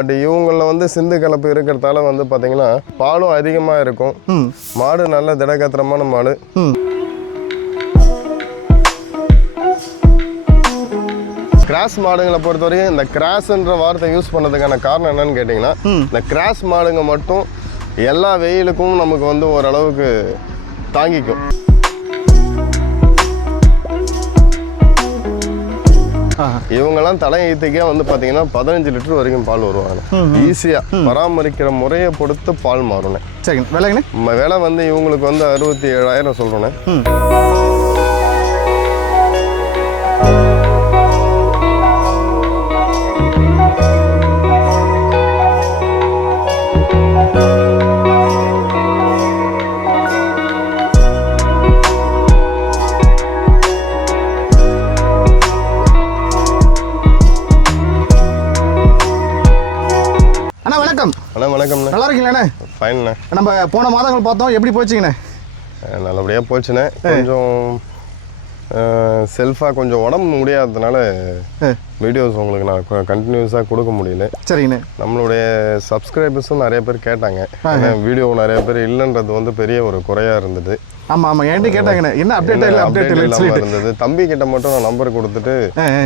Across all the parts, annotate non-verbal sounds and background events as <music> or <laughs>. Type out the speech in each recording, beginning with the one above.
But இவங்களில் வந்து சிந்து கலப்பு இருக்கிறதால வந்து பார்த்தீங்கன்னா பாலும் அதிகமாக இருக்கும். மாடு நல்ல திடகாத்திரமான மாடு. கிராஸ் மாடுங்களை பொறுத்தவரைக்கும் இந்த கிராஸ்ன்ற வார்த்தை யூஸ் பண்ணதுக்கான காரணம் என்னன்னு கேட்டிங்கன்னா இந்த கிராஸ் மாடுங்க மட்டும் எல்லா வெயிலுக்கும் நமக்கு வந்து ஓரளவுக்கு தாங்கிக்கும். <laughs> இவங்கெல்லாம் தலையீத்துக்கே வந்து பார்த்தீங்கன்னா பதினஞ்சு லிட்டர் வரைக்கும் பால் வருவாங்க. ஈஸியாக பராமரிக்கிற முறையை பொறுத்து பால் மாறுனேன் சரிங்க. விலைங்கண்ணே? நம்ம விலை வந்து இவங்களுக்கு வந்து அறுபத்தி ஏழாயிரம் சொல்கிறோன்னே நம்ம போன மாதங்கள் பார்த்தோம். எப்படி போச்சுங்கண்ணே? நல்லபடியாக போச்சுண்ணே. கொஞ்சம் செல்ஃபாக கொஞ்சம் உடம்பு முடியாததுனால வீடியோஸ் உங்களுக்கு நான் கண்டினியூஸாக கொடுக்க முடியல. சரிங்கண்ணே. நம்மளுடைய சப்ஸ்கிரைபர்ஸும் நிறைய பேர் கேட்டாங்க. வீடியோ நிறைய பேர் இல்லைன்றது வந்து பெரிய ஒரு குறையாக இருந்தது. ஆமாம் ஆமாம் என்கிட்ட கேட்டாங்கண்ணே என்ன? அப்டேட் இல்லை அப்டேட் இல்லாம சொல்லிட்டு. தம்பி கிட்ட மட்டும் நான் நம்பர் கொடுத்துட்டு.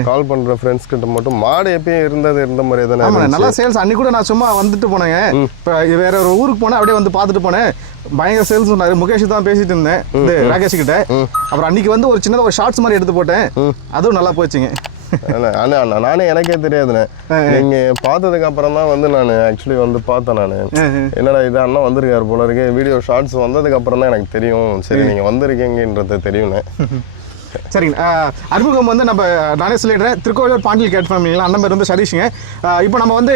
கால் பண்ற ஃப்ரெண்ட்ஸ் கிட்ட மட்டும் மாடு எப்பயும் இருந்தது இருந்த மாதிரியே தானே இருந்துச்சு. நல்லா சேல்ஸ் அன்னைக்கு கூட நான் சும்மா வந்துட்டு போனேங்க. இப்போ வேற ஒரு ஊருக்கு போனேன் அப்படியே வந்து பார்த்துட்டு போனேன். பயங்கர சேல்ஸ் சொன்னாரு. முகேஷ் தான் பேசிட்டு இருந்தேன் ராகேஷ் கிட்ட. அப்புறம் அன்னைக்கு வந்து ஒரு சின்னதாக ஒரு ஷார்ட்ஸ் மாதிரி எடுத்து போட்டேன். அதுவும் நல்லா போச்சுங்க. ஆனா ஆனா, ஆனா, நானே எனக்கே தெரியாதுண்ணே. நீங்க பார்த்ததுக்கு அப்புறம் தான் வந்து நான் ஆக்சுவலி வந்து பார்த்தேன் நான். என்னடா இது அண்ணா வந்திருக்காரு போல இருக்கு. வீடியோ ஷார்ட்ஸ் வந்ததுக்கு அப்புறம் தான் எனக்கு தெரியும். சரி நீங்க வந்திருக்கீங்கன்றது தெரியும்ண்ணே சரிங்க. அறிமுகம் வந்து நம்ம நானே சொல்லிடுறேன். திருக்கோவிலூர் பாண்டியல் கேட் ஃபேமிலிங்களா? அண்ணன் பேர் வந்து சதீஷுங்க. இப்போ நம்ம வந்து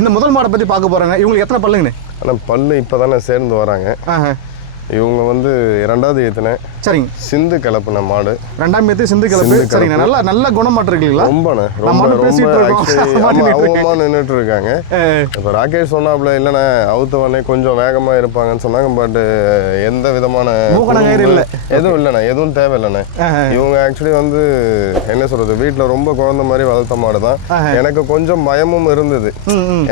இந்த முதல் மாடை பற்றி பார்க்க போகிறோங்க இவங்களுக்கு எத்தனை பல்லுங்கண்ணே? ஆனா பல்லு இப்பதானே சேர்ந்து வராங்க. இவங்க வந்து இரண்டாவது ஏத்துனேன் சரிங்க. சிந்து கலப்புன மாடு. ரெண்டாம் பேத்து சிந்து கலப்பு. சரிங்க. நல்ல நல்ல இருக்குங்களா? ரொம்பண்ணே ரொம்ப ரொம்ப. அவமா நின்றுட்டு இருக்காங்க இப்போ ராகேஷ் சொன்னாப்புல இல்லைண்ணே அவுத்தவனே கொஞ்சம் வேகமாக இருப்பாங்கன்னு சொன்னாங்க பட் எந்த விதமான இல்ல. எதுவும் இல்லைண்ணே எதுவும் தேவையில்லைண்ணே. இவங்க ஆக்சுவலி வந்து என்ன சொல்றது வீட்டில் ரொம்ப குழந்தை மாதிரி வளர்த்த மாடு தான். எனக்கு கொஞ்சம் பயமும் இருந்தது.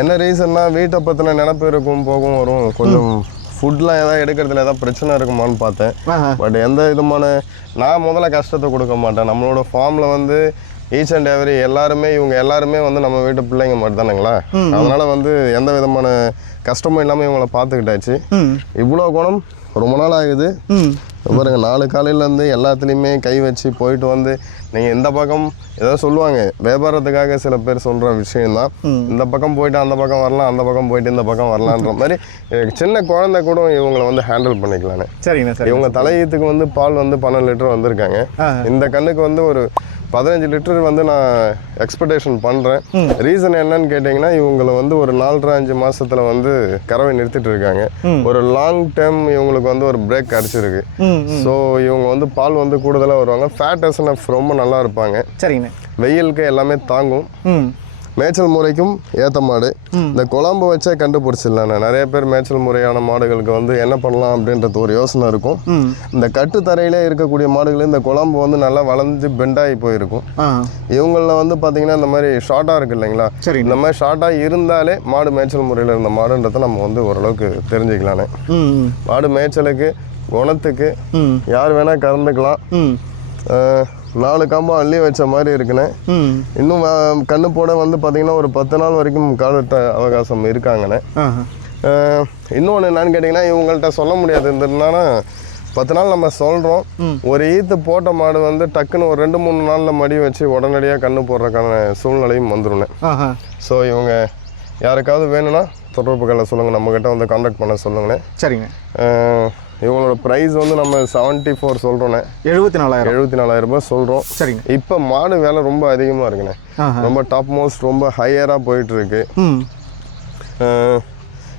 என்ன ரீசன்னா வீட்டை பற்றின நினப்பு இருக்கும் போகும் வரும். கொஞ்சம் ஃபுட்லாம் ஏதாவது எடுக்கிறதுல ஏதாவது பிரச்சனை இருக்குமான்னு பார்த்தேன். பட் எந்த விதமான நான் முதல்ல கஷ்டத்தை கொடுக்க மாட்டேன். நம்மளோட ஃபார்மில் வந்து ஈச் அண்ட் எவரி எல்லாருமே இவங்க எல்லாருமே வந்து நம்ம வீட்டு பிள்ளைங்க மட்டும் தானுங்களா அதனால வந்து எந்த விதமான கஷ்டமும் இல்லாமல் இவங்கள பார்த்துக்கிட்டாச்சு. இவ்வளோ குணம் ரொம்ப நாள் ஆகுது பாருங்க நாலு காலையிலேருந்து எல்லாத்துலேயுமே கை வச்சு போயிட்டு வந்து நீங்கள் இந்த பக்கம் ஏதோ சொல்லுவாங்க வியாபாரத்துக்காக சில பேர் சொல்கிற விஷயம்தான். இந்த பக்கம் போயிட்டு அந்த பக்கம் வரலாம் அந்த பக்கம் போயிட்டு இந்த பக்கம் வரலான்ற மாதிரி சின்ன குழந்தை கூட இவங்களை வந்து ஹேண்டில் பண்ணிக்கலான்னு. சரிங்கண்ணே சரி இவங்க தலையீத்துக்கு வந்து பால் வந்து பன்னெண்டு லிட்டர் வந்திருக்காங்க. இந்த கண்ணுக்கு வந்து ஒரு பதினஞ்சு லிட்டர் வந்து நான் எக்ஸ்பெக்டேஷன் பண்ணுறேன் ரீசன் என்னன்னு கேட்டிங்கன்னா இவங்களை வந்து ஒரு நாலரை அஞ்சு மாசத்துல வந்து கறவை நிறுத்திட்டு இருக்காங்க. ஒரு லாங் டேர்ம் இவங்களுக்கு வந்து ஒரு பிரேக் கிடச்சிருக்கு. ஸோ இவங்க வந்து பால் வந்து கூடுதலாக வருவாங்க. ஃபேட் எஸ்என்எஃப் ரொம்ப நல்லா இருப்பாங்க. சரிங்கண்ணே வெயிலுக்கு எல்லாமே தாங்கும். மேய்ச்சல் முறைக்கும் ஏற்ற மாடு. இந்த குழம்பு வச்சே கண்டுபிடிச்சிடலாண்ணே நிறைய பேர் மேய்ச்சல் முறையான மாடுகளுக்கு வந்து என்ன பண்ணலாம் அப்படின்றது ஒரு யோசனை இருக்கும். இந்த கட்டுத்தரையிலே இருக்கக்கூடிய மாடுகள் இந்த குழம்பு வந்து நல்லா வளைஞ்சு பெண்டாகி போயிருக்கும். இவங்களில் வந்து பார்த்தீங்கன்னா இந்த மாதிரி ஷார்ட்டாக இருக்கு இல்லைங்களா? சரி. இந்த மாதிரி ஷார்ட்டாக இருந்தாலே மாடு மேய்ச்சல் முறையில் இருந்த மாடுன்றதை நம்ம வந்து ஓரளவுக்கு ம் மாடு மேய்ச்சலுக்கு குணத்துக்கு யார் வேணால் கறந்துக்கலாம் நாலு காம்பம் அள்ளி வச்ச மாதிரி இருக்குண்ணே. இன்னும் கண்ணு போட வந்து பார்த்தீங்கன்னா ஒரு பத்து நாள் வரைக்கும் காலட்ட அவகாசம் இருக்காங்கண்ணே. இன்னொன்று என்னன்னு கேட்டிங்கன்னா இவங்கள்ட்ட சொல்ல முடியாது. இருந்ததுனால பத்து நாள் நம்ம சொல்கிறோம் ஒரு ஈத்து போட்ட மாடு வந்து டக்குன்னு ஒரு ரெண்டு மூணு நாளில் மடி வச்சு உடனடியாக கண்ணு போடுறதுக்கான சூழ்நிலையும் வந்துருண்ணே ஸோ இவங்க யாருக்காவது வேணும்னா தொடர்புகளை சொல்லுங்கள் நம்மக்கிட்ட வந்து காண்டாக்ட் பண்ண சொல்லுங்கண்ணே. சரிங்க. இவங்களோட ப்ரைஸ் வந்து நம்ம செவன்ட்டி ஃபோர் சொல்கிறோண்ணே எழுபத்தி நாலாயிரம். எழுபத்தி நாலாயிரம் ரூபாய் சொல்கிறோம் சரிங்க. இப்போ மாடு விலை ரொம்ப அதிகமாக இருக்குண்ணே. ரொம்ப டாப் மோஸ்ட் ரொம்ப ஹையராக போயிட்டு இருக்கு ம்.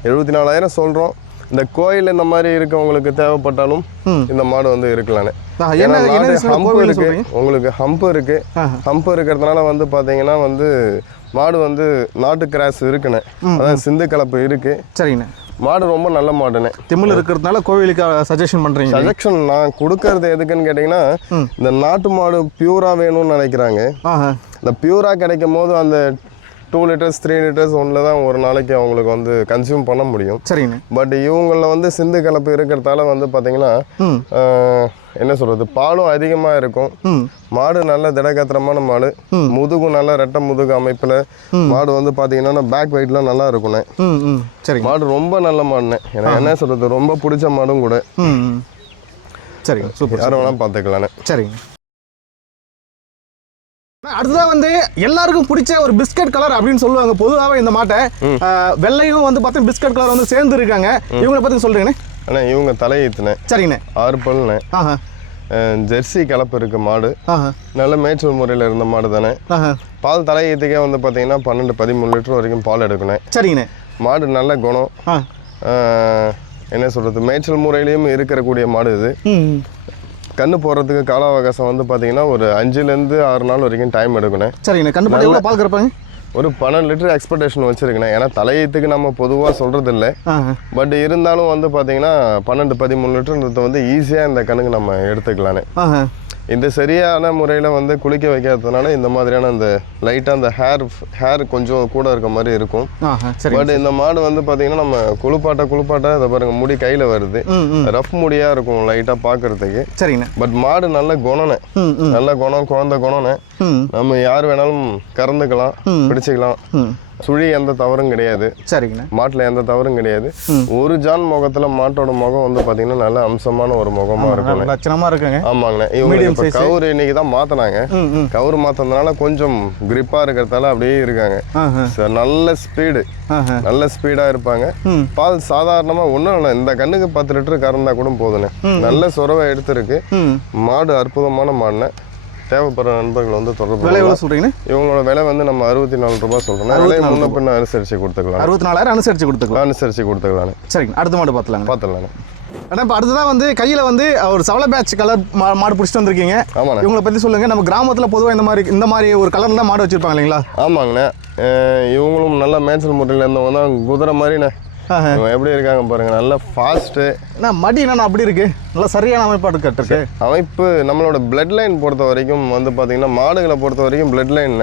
எழுபத்தி நாலாயிரம் சொல்கிறோம் இந்த கோயில் இந்த மாதிரி இருக்கவங்களுக்கு தேவைப்பட்டாலும் இந்த மாடு வந்து இருக்கலானே ஹம்ப் இருக்கு. உங்களுக்கு ஹம்ப் இருக்கு. ஹம்ப் இருக்கிறதுனால வந்து பார்த்தீங்கன்னா வந்து மாடு வந்து நாட்டு கிராஸ் இருக்குண்ணே. அதான் சிந்து கலப்பு இருக்கு. சரிங்கண்ணே. மாடு ரொம்ப நல்ல மாடுண்ணே திமிழ் இருக்கிறதுனால கோவிலுக்கு சஜஷன் பண்ணுறீங்க சஜெக்ஷன் நான் கொடுக்கறது எதுக்குன்னு கேட்டிங்கன்னா இந்த நாட்டு மாடு பியூரா வேணும்னு நினைக்கிறாங்க. இந்த பியூரா கிடைக்கும் போது அந்த டூ லிட்டர்ஸ் த்ரீ லிட்டர்ஸ் ஒன்றில் தான் ஒரு நாளைக்கு அவங்களுக்கு வந்து கன்சியூம் பண்ண முடியும். சரிங்கண்ணே பட் இவங்களில் வந்து சிந்து கலப்பு இருக்கிறதால வந்து பார்த்தீங்கன்னா என்ன சொல்கிறது பாலும் அதிகமாக இருக்கும். மாடு நல்ல திடகத்திரமான மாடு. முதுகும் நல்ல ரெட்டை முதுகு அமைப்பில். மாடு வந்து பார்த்தீங்கன்னா பேக் வெயிட்லாம் நல்லா இருக்குண்ணே சரிங்க. மாடு ரொம்ப நல்ல மாடுண்ணே எனக்கு என்ன சொல்கிறது ரொம்ப பிடிச்ச மாடும் கூட. சரிங்க. சூப்பர் யாரும் வேணால் பார்த்துக்கலாண்ணே சரிங்க. அடுத்ததா வந்து எல்லாருக்கும் பிடிச்ச ஒரு பிஸ்கட் கலர் அப்படின்னு சொல்லுவாங்க. பொதுவாகவே இந்த மாட்டை வெள்ளையும் வந்து பார்த்தா பிஸ்கட் கலர் வந்து சேர்ந்து இருக்காங்க. இவங்களை பற்றி சொல்றீங்கண்ணே. அண்ணே இவங்க தலையீத்துனே சரிங்கண்ணே. ஆறு பல்லுண்ணே ஜெர்சி கலப்பு இருக்கு மாடு. நல்ல மேய்ச்சல் முறையில் இருந்த மாடு தானே. பால் தலையீத்துக்கே வந்து பார்த்தீங்கன்னா பன்னெண்டு பதிமூணு லிட்டர் வரைக்கும் பால் எடுக்கணும். சரிங்கண்ணே. மாடு நல்ல குணம். என்ன சொல்கிறது மேய்ச்சல் முறையிலையும் இருக்கக்கூடிய மாடு இது. கண்ணு போடுறதுக்கு கால அவகாசம் வந்து பார்த்தீங்கன்னா ஒரு அஞ்சுலேருந்து ஆறு நாள் வரைக்கும் டைம் எடுக்கணும். சரிங்கண்ணே கண்ணு போட்டு எவ்வளோ பால் கறப்பாங்க? ஒரு பன்னெண்டு லிட்டர் எக்ஸ்பெக்டேஷன் வச்சுருக்கேன் ஏன்னா தலையீத்துக்கு நம்ம பொதுவாக சொல்கிறது இல்லை பட் இருந்தாலும் வந்து பார்த்தீங்கன்னா பன்னெண்டு பதிமூணு லிட்டர்ன்றது வந்து ஈஸியாக இந்த கணக்கு நம்ம எடுத்துக்கலானே இந்த சரியான முறையில் வந்து குளிக்க வைக்காததுனால இந்த மாதிரியான அந்த லைட்டாக அந்த ஹேர் ஹேர் கொஞ்சம் கூட இருக்க மாதிரி இருக்கும். பட் இந்த மாடு வந்து பார்த்தீங்கன்னா நம்ம குளிப்பாட்ட குளிப்பாட்ட இதை பாருங்க முடி கையில் வருது. ரஃப் முடியாக இருக்கும் லைட்டாக பார்க்கறதுக்கு சரிங்கண்ணே பட் மாடு நல்ல குணனே நல்ல குணம் குழந்தை குணனே நம்ம யார் வேணாலும் கறந்துக்கலாம் பிடிச்சிக்கலாம். சுழி எந்த தவறும் கிடையாது. சரிங்கண்ணே. மாட்டில் எந்த தவறும் கிடையாது. ஒரு ஜான் முகத்தில் மாட்டோட முகம் வந்து பார்த்தீங்கன்னா நல்ல அம்சமான ஒரு முகமாக இருக்கும் லட்சணமாக இருக்குங்க. ஆமாங்கண்ணே. இவங்க. கவுரு இன்னைக்கு தான் மாற்றினாங்க கவுரு மாற்றினதுனால கொஞ்சம் கிரிப்பாக இருக்கிறதால அப்படியே இருக்காங்க. நல்ல ஸ்பீடு நல்ல ஸ்பீடாக இருப்பாங்க. பால் சாதாரணமாக ஒன்றும் இல்லை. இந்த கண்ணுக்கு பத்து லிட்டர் கறந்தா கூட போதுண்ணே. நல்ல சுரவை எடுத்திருக்கு. மாடு அற்புதமான மாடுண்ணே. தேவைப்படுற நண்பர்கள் வந்து தொடர்பு விலை எவ்வளோ. சொல்கிறீங்கண்ணே இவங்களோட விலை வந்து நம்ம அறுபத்தி நாலு ரூபாய் சொல்கிறோம் விலையை முன்ன பின்ன அனுசரித்து கொடுத்துக்கலாம். அறுபத்தி நாலாயிரம் அனுசரித்து கொடுத்துக்கலாம். அனுசரித்து கொடுத்துக்கலாண்ணே. சரிங்க அடுத்த மாடு பார்த்துலாங்க. பார்த்துடலாண்ணே. அண்ணா இப்போ அடுத்ததான் வந்து கையில் வந்து ஒரு சவள பேட்ச் கலர் மா மாடு பிடிச்சிட்டு வந்திருக்கீங்க. ஆமாண்ணே. இவங்களை பற்றி சொல்லுங்க. நம்ம கிராமத்தில் பொதுவாக இந்த மாதிரி இந்த மாதிரி ஒரு கலர்ல மாடு வச்சிருப்பாங்க இல்லைங்களா? ஆமாங்கண்ணே. இவங்களும் நல்ல மேய்ச்சல் முறையில் இருந்தவங்க தான். குதிரை மாதிரிண்ணே. எப்படி இருக்காங்க பாருங்க நல்ல ஃபாஸ்ட்டு அண்ணா மடி என்னண்ணா அப்படி இருக்கு? நல்லா சரியான அமைப்பாடு கட்டிருக்கு. அமைப்பு நம்மளோட பிளட் லைன் பொறுத்த வரைக்கும் வந்து பார்த்தீங்கன்னா மாடுகளை பொறுத்த வரைக்கும் பிளட் லைன்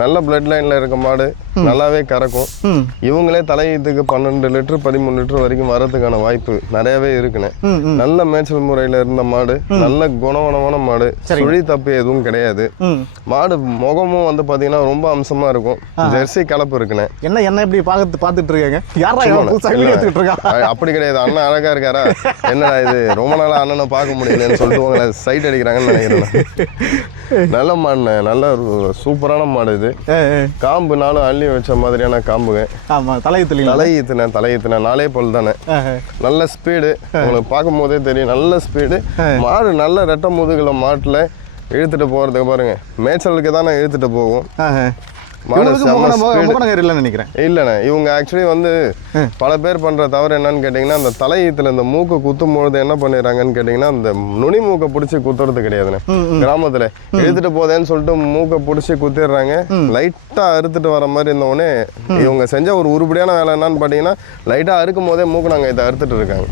நல்ல பிளட் லைனில் இருக்க மாடு நல்லாவே கறக்கும். இவங்களே தலையீத்துக்கு பன்னெண்டு லிட்டர் பதிமூணு லிட்டர் வரைக்கும் வரதுக்கான வாய்ப்பு நிறையவே ம் நல்ல மேய்ச்சல் முறையில் இருந்த மாடு நல்ல குணவனமான மாடு சுழி தப்பு எதுவும் கிடையாது. மாடு முகமும் வந்து பார்த்தீங்கன்னா ரொம்ப அம்சமாக இருக்கும். ஜெர்சி கலப்பு இருக்குண்ணே. என்ன என்ன இப்படி பார்த்து பார்த்துட்டு இருக்காங்க? யாரா அப்படி கிடையாது. அண்ணன் அழகா இருக்காரா? <laughs> என்னடா இது? ரொம்ப நாளா அண்ணனை பார்க்க முடியலன்னு சொல்லிட்டு உங்களை சைட் அடிக்கிறாங்கன்னு நினைக்கிறேன் நான். நல்ல மாடுண்ணே. நல்ல சூப்பரான மாடு இது. காம்பு நாளும் அள்ளி வச்ச மாதிரியான காம்புங்க. ஆமாம் தலையத்துலீங்களா தலையீத்துனேன் தலையீத்துனேன் நாலே பல் தானே. நல்ல ஸ்பீடு உங்களுக்கு பார்க்கும் போதே தெரியும். நல்ல ஸ்பீடு மாடு நல்ல ரெட்டை முதுகுல மாட்டில் இழுத்துட்டு போகிறதுக்கு பாருங்க. மேய்ச்சலுக்கு தானே இழுத்துட்டு போகும். நினைக்கிறேன். இல்லைண்ணே இவங்க ஆக்சுவலி வந்து பல பேர் பண்ணுற தவறு என்னன்னு கேட்டிங்கன்னா அந்த தலையீத்தில் இந்த மூக்கை குத்தும் பொழுது என்ன பண்ணிடுறாங்கன்னு கேட்டிங்கன்னா அந்த நுனி மூக்கை பிடிச்சி குத்துறது கிடையாதுண்ணே. கிராமத்தில். இழுத்துட்டு போதேன்னு சொல்லிட்டு மூக்கை பிடிச்சி குத்திடுறாங்க. லைட்டாக அறுத்துட்டு வர மாதிரி இருந்தவொடனே இவங்க செஞ்ச ஒரு உருப்படியான வேலை என்னன்னு பார்த்தீங்கன்னா லைட்டாக அறுக்கும் போதே மூக்கு நாங்கள் இதை அறுத்துட்டு இருக்காங்க.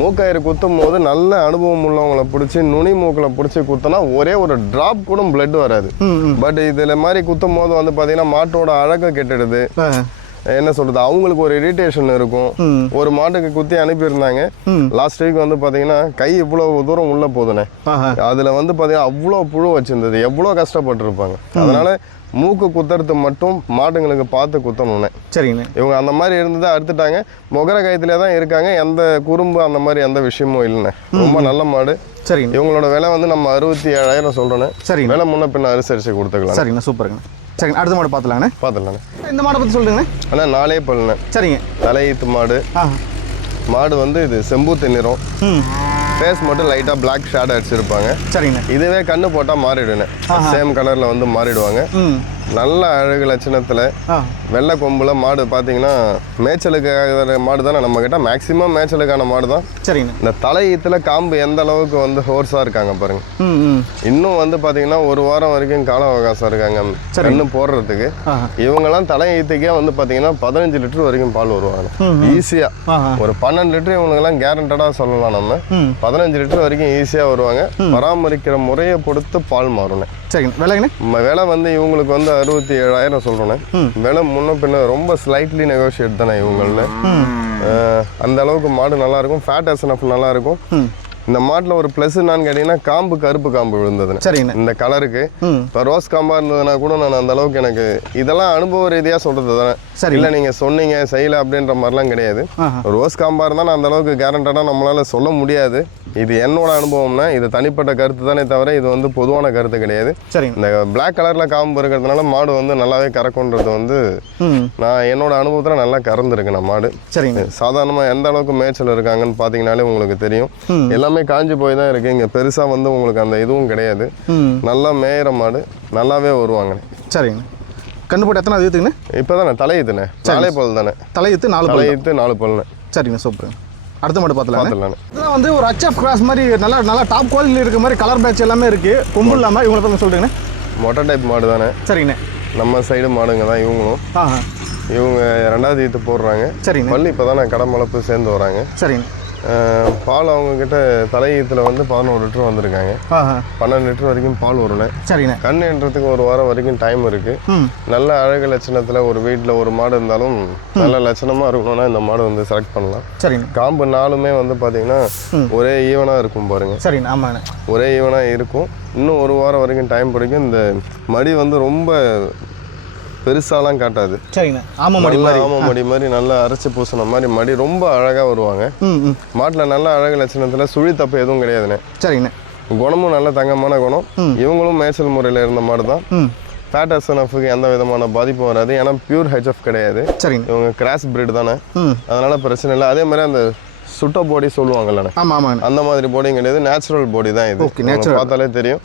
மூக்கயிறு குத்தும் போது நல்ல அனுபவம் உள்ளவங்கள பிடிச்சி நுனி மூக்கில் பிடிச்சி குத்தினா ஒரே ஒரு டிராப் கூட பிளட் வராது. பட் இதில் மாதிரி குத்தும் போது வந்து பார்த்தீங்கன்னா மாட்டோட அழகை கெட்டுடுது. என்ன சொல்றது? அவங்களுக்கு ஒரு இரிட்டேஷன் இருக்கும். ஒரு மாட்டுக்கு குத்தி அனுப்பியிருந்தாங்க. லாஸ்ட் வீக் வந்து பார்த்தீங்கன்னா கை இவ்வளோ தூரம் உள்ள போதுனே அதில் வந்து பார்த்தீங்கன்னா அவ்வளோ புழு வச்சிருந்தது. எவ்வளோ கஷ்டப்பட்டிருப்பாங்க. அதனால மூக்கு குத்துறது மட்டும் மாட்டுங்களுக்கு பார்த்து குத்தணும்னே சரிங்கண்ணே. இவங்க அந்த மாதிரி இருந்ததை அறுத்துட்டாங்க. முகர கயத்திலே தான் இருக்காங்க. எந்த குறும்பு அந்த மாதிரி எந்த விஷயமும் இல்லைண்ணே. ரொம்ப நல்ல மாடு. சரிங்க இவங்களோட விலை வந்து நம்ம அறுபத்தி ஏழாயிரம் சொல்கிறேண்ணே சரிங்க விலை முன்ன பின்ன அனுசரித்து கொடுத்துக்கலாம் சரிங்கண்ணா. சூப்பருங்கண்ணா. சரிங்க அடுத்த மாடு பார்த்துலாங்கண்ணே. பார்த்துடலாண்ணே இந்த மாடை பற்றி சொல்லுங்கண்ணே. ஆனால் நாலே பல்லுண்ணே. சரிங்க. தலையீத்து மாடு. மாடு வந்து இது செம்பூத்து நிறம். ஃபேஸ் மட்டும் லைட்டாக பிளாக் ஷேட் அடிச்சிருப்பாங்க. சரிங்கண்ணே. இதுவே கண்ணு போட்டால் மாறிடுண்ணே சேம் கலரில் வந்து மாறிடுவாங்க. நல்ல அழகு லட்சணத்தில் வெள்ளை கொம்புல மாடு பார்த்தீங்கன்னா மேய்ச்சலுக்காக மாடு தானே? நம்மக்கிட்ட மேக்ஸிமம் மேய்ச்சலுக்கான மாடு தான். சரிங்கண்ணே இந்த தலையீத்தில் காம்பு எந்த அளவுக்கு வந்து ஹோர்ஸாக இருக்காங்க பாருங்க. இன்னும் வந்து பார்த்தீங்கன்னா ஒரு வாரம் வரைக்கும் கால அவகாசம் இருக்காங்க. கண்ணு போடுறதுக்கு. இவங்கெல்லாம் தலையீத்துக்கே வந்து பார்த்தீங்கன்னா பதினஞ்சு லிட்டர் வரைக்கும் பால் வருவாங்க. ஈஸியாக ஒரு பன்னெண்டு லிட்டர் இவங்களுக்கெல்லாம் கேரண்டடாக சொல்லலாம் நம்ம. பதினஞ்சு லிட்டர் வரைக்கும் ஈஸியாக வருவாங்க. பராமரிக்கிற முறையை பொறுத்து பால் மாறும். சரிங்கண்ணே விலைங்கண்ணே விலை வந்து இவங்களுக்கு வந்து அறுபத்தி ஏழாயிரம் சொல்கிறேன் விலை முன்ன பின்ன ரொம்ப ஸ்லைட்லி நெகோஷியேட் தானே இவங்கள அந்த அளவுக்கு மாடு நல்லா இருக்கும். ஃபேட் எஸ்என்எஃப் நல்லா இருக்கும். இந்த மாட்டில் ஒரு ப்ளஸ் என்னன்னு கேட்டிங்கன்னா காம்பு கருப்பு காம்பு விழுந்ததுன்னு. சரிங்கண்ணே இந்த கலருக்கு. இப்போ ரோஸ் காம்பா இருந்ததுன்னா கூட நான் அந்த அளவுக்கு எனக்கு இதெல்லாம் அனுபவ ரீதியாக சொல்கிறது தானே. சரி. இல்லை நீங்கள் சொன்னீங்க செய்யல அப்படின்ற மாதிரிலாம் கிடையாது. ரோஸ் காம்பா இருந்தால் நான் அந்த அளவுக்கு கேரண்டடாக நம்மளால சொல்ல முடியாது. இது என்னோட அனுபவம்னா இது தனிப்பட்ட கருத்து தானே தவிர இது வந்து பொதுவான கருத்து கிடையாது. சரிங்க. இந்த Black கலரில் காம்பு இருக்கிறதுனால மாடு வந்து நல்லாவே கறக்குன்றது வந்து நான் என்னோட அனுபவத்தில் நல்லா கறந்துருக்கு நான் மாடு. சரிங்க. சாதாரணமாக எந்த அளவுக்கு மேய்ச்சல் இருக்காங்கன்னு பார்த்தீங்கனாலே உங்களுக்கு தெரியும். எல்லாமே காஞ்சி போய் தான் இருக்குது இங்கே பெருசாக வந்து உங்களுக்கு அந்த இதுவும் கிடையாது. நல்லா மேயிற மாடு. நல்லாவே வருவாங்க. சரிங்க. கண்ணு போட்டு எத்தனை அதுக்குங்கண்ணே இப்போ தானே தலையுதுண்ணே நாலே பல் தானே. தலையத்து நாலு தலையுத்து நாலு பல்லுண்ணே சரிங்க சூப்பர் அடுத்த மாடு பார்த்துலாம் பார்த்துடலாண்ணே இதெல்லாம் வந்து ஒரு ஹச்எஃப் கிராஸ் மாதிரி நல்லா நல்லா டாப் குவாலிட்டியில் இருக்க மாதிரி கலர் பேட்ச் எல்லாமே இருக்கு. கொம்பு இல்லாமல் இவங்களை பற்றி சொல்றீங்கண்ணே மொட்டை டைப் மாடு தானே. சரிங்கண்ணே. நம்ம சைடு மாடுங்க தான் இவங்களும். இவங்க ரெண்டாவது ஈத்து போடுறாங்க. சரிங்கண்ணே. பல்லு இப்போ தானே கடமளப்பு சேர்ந்து வராங்க. சரிங்க பால் அவங்க கிட்ட தலையீத்தில் வந்து பதினோரு லிட்டர் வந்திருக்காங்க. பன்னெண்டு லிட்டர் வரைக்கும் பால் வரும்ண்ணே சரிங்கண்ணே கண்ணுன்றதுக்கு ஒரு வாரம் வரைக்கும் டைம் இருக்கு. நல்ல அழகு லட்சணத்தில் ஒரு வீட்டில் ஒரு மாடு இருந்தாலும் நல்ல லட்சணமாக இருக்கணும்னா இந்த மாடு வந்து செலக்ட் பண்ணலாம். சரிங்கண்ணே காம்பு நாலுமே வந்து பார்த்தீங்கன்னா ஒரே ஈவனாக இருக்கும் பாருங்க. சரிங்கண்ணே ஆமாண்ணே ஒரே ஈவனாக இருக்கும். இன்னும் ஒரு வாரம் வரைக்கும் டைம் பிடிக்கும். இந்த மடி வந்து ரொம்ப பெருசாலாம் காட்டாது. சரிங்கண்ணே ஆமாம் மாடி மாதிரி. மடி மாதிரி நல்லா அரைச்சி பூசின மாதிரி மடி ரொம்ப அழகாக வருவாங்க. மாட்டில் நல்ல அழகு லட்சணத்தில் சுழி தப்பு எதுவும் கிடையாதுண்ணே. சரிங்கண்ணே குணமும் நல்ல தங்கமான குணம். இவங்களும் மேய்ச்சல் முறையில் இருந்த மாடு தான் எஸ்என்எஃப்க்கு எந்த விதமான பாதிப்பும் வராது. ஏன்னா பியூர் ஹெச்எஃப் கிடையாது. சரிங்க இவங்க கிராஸ் breed தானே. அதனால பிரச்சனை இல்லை. அதே மாதிரி அந்த சுட்ட பாடி ஆமாண்ணே. அந்த மாதிரி பாடியும் கிடையாது. நேச்சுரல் பாடி தான் இது. பார்த்தாலே தெரியும்.